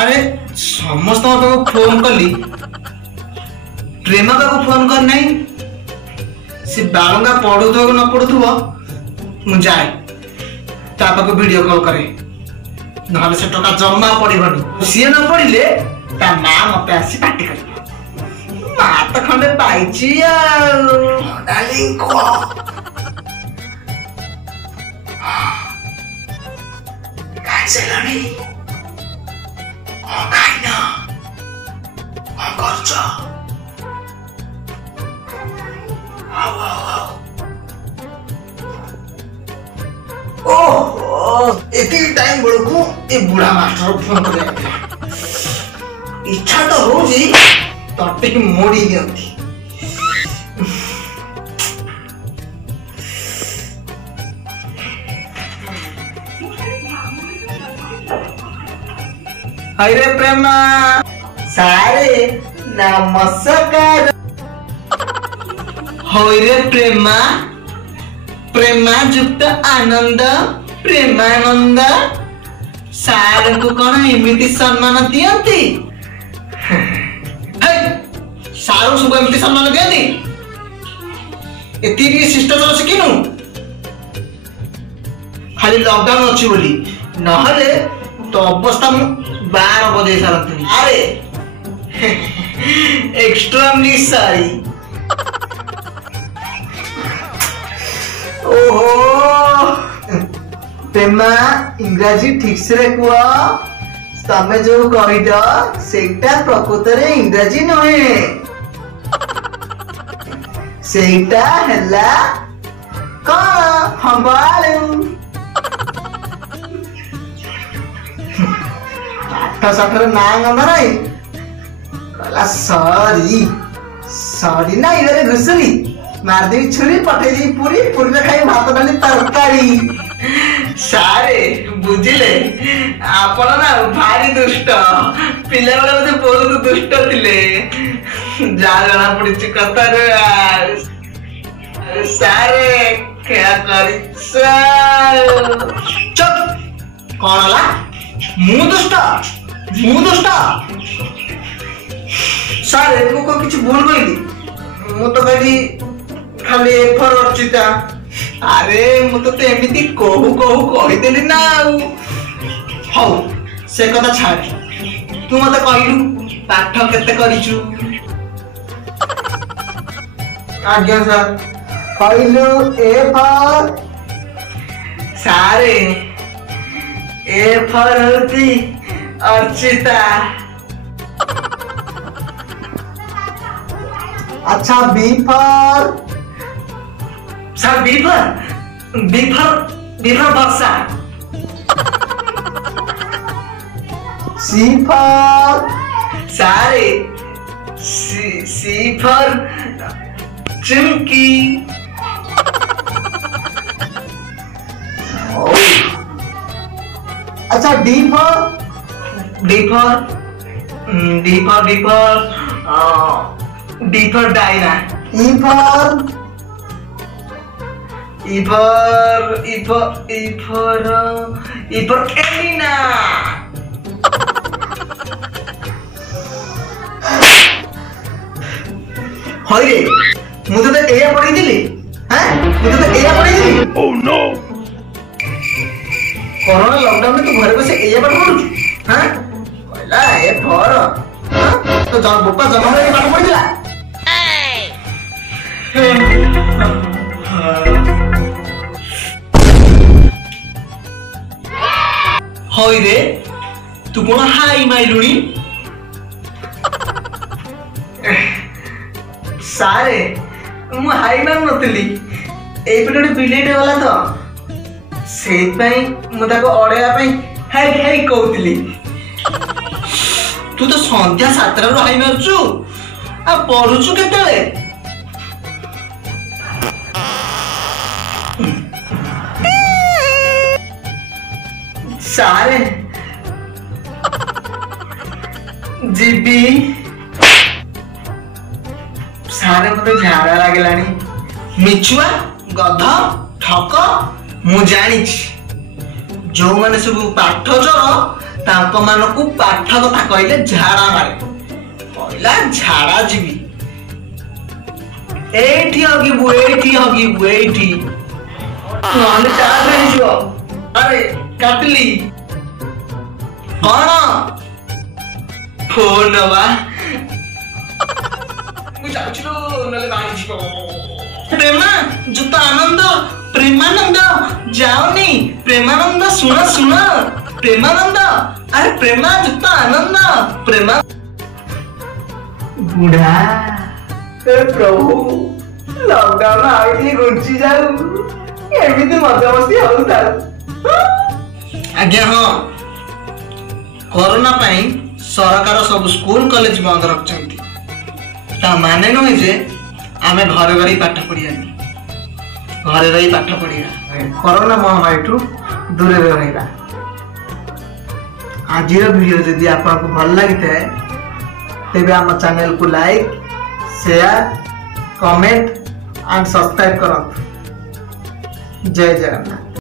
अरे समस्त फोन कली प्रेमा बाबू फोन कर नहीं सी बालंगा पढ़ुथो न पढ़ुथो मु जाए ता पाक वीडियो कॉल करे नहले से टका जम्मा पड़िबनी सी न पड़िले ता मां मते आसी पार्टी कर मां त खंडे पाइची आ डार्लिंग को कैसे लड़ी खाइना खर्च एती टाइम बड़को ए बुढ़ा मास्टर फोन करे इच्छा तो होजी तटे मोड़ी दियंती अरे प्रेमा सारे नमस्कार होइरे प्रेमा प्रेमा युक्त आनंद प्रेमानंद सार को कौन एमती सम्मान दियंती सारू सब एमती सम्मान दियंती एती शिष्टाचार शिखिनु खाली लॉकडाउन अच्छी बोली नहले तो अवस्था 12 बजे सारती अरे एक्सट्रीमली सॉरी ओहो प्रेमा इंग्राजी ठीक से कुआ तमे जो कहिद सेटा प्रकृत रे इंग्राजी नहे सेटा हला का हंबालू सटर नांग मराई कला सॉरी सॉरी ना इरे घुसरी मार दे छुरी पठे दी पूरी पूरी खाई भात डाली तरकारी सारे बुझिले आपण ना भारी दुष्ट पिले वाला मुझे बहुत दुष्ट थिले जा जଣା पड़ी कथा रे सारे क्या करी चुप कौन ला मुंह दुष्ट सारे को किछ भूल गई मु तो कहली खाली एफर अर्चिता अरे मु तो एमिति कहू कही देली ना हौ से कथा छाड़ तू मते कहलु पाठ केते करिछु आज्ञा सर कहलु एफर सारे एफर होती अर्चिता अच्छा B for sir B for Varsha C for सारे सी फॉर चिमकी अच्छा D for Diana E for Elina होइरे मुझे तो एया पढ़ी दिली हैं मुझे तो एया पढ़ी दिली ओह नो कोरोना लॉकडाउन में तो घर बसे एया पढ़ पड़ू हैं कहला ए फॉर तो जा बोपा जमा रे पाठ पढ़ी दिला होइरे तू कोन हाई माइलुनी सारे मु हाई मान नतली एई पटे बिलेट वाला तो सेत पई मु ताको अडेया पई हाई हाई कहउतली तू तो संध्या 7 रो हाई मारछु आ पढुछु केतेले सारे जीबी सारे मते झाड़ा लागलानी मिछुआ गध ठक मु जानी जो माने सब पाठ चोर तांको मानकु पाठ कथा कहले झाड़ा मारे कहला झाड़ा जीवी एठी हगिबु एठी नहले चार्ज रही जो अरे काटली कौन फोन बा मुझे जाचलो नले बाहर जीवो प्रेमा जुता आनंद प्रेमानंद जाओनी प्रेमानंद सुन प्रेमानंद अरे प्रेमा जुता आनंद प्रेमा बुढ़ा हे प्रभु लॉकडाउन आइली गुंची जाऊ एमिति मजा मस्ती होता आज्ञा हाँ कोरोना पाई सरकार सब स्कूल कॉलेज बंद रखछंती ता माने नहे जे आमे घरे घरे पाठ पढ़िया घरे रही पाठ पढ़िया कोरोना महामारी ठू दूर रहिबा आज वीडियो जदि आपको भल लगी है तेबे आम चैनल को like share comment and subscribe करो। जय जगन्नाथ।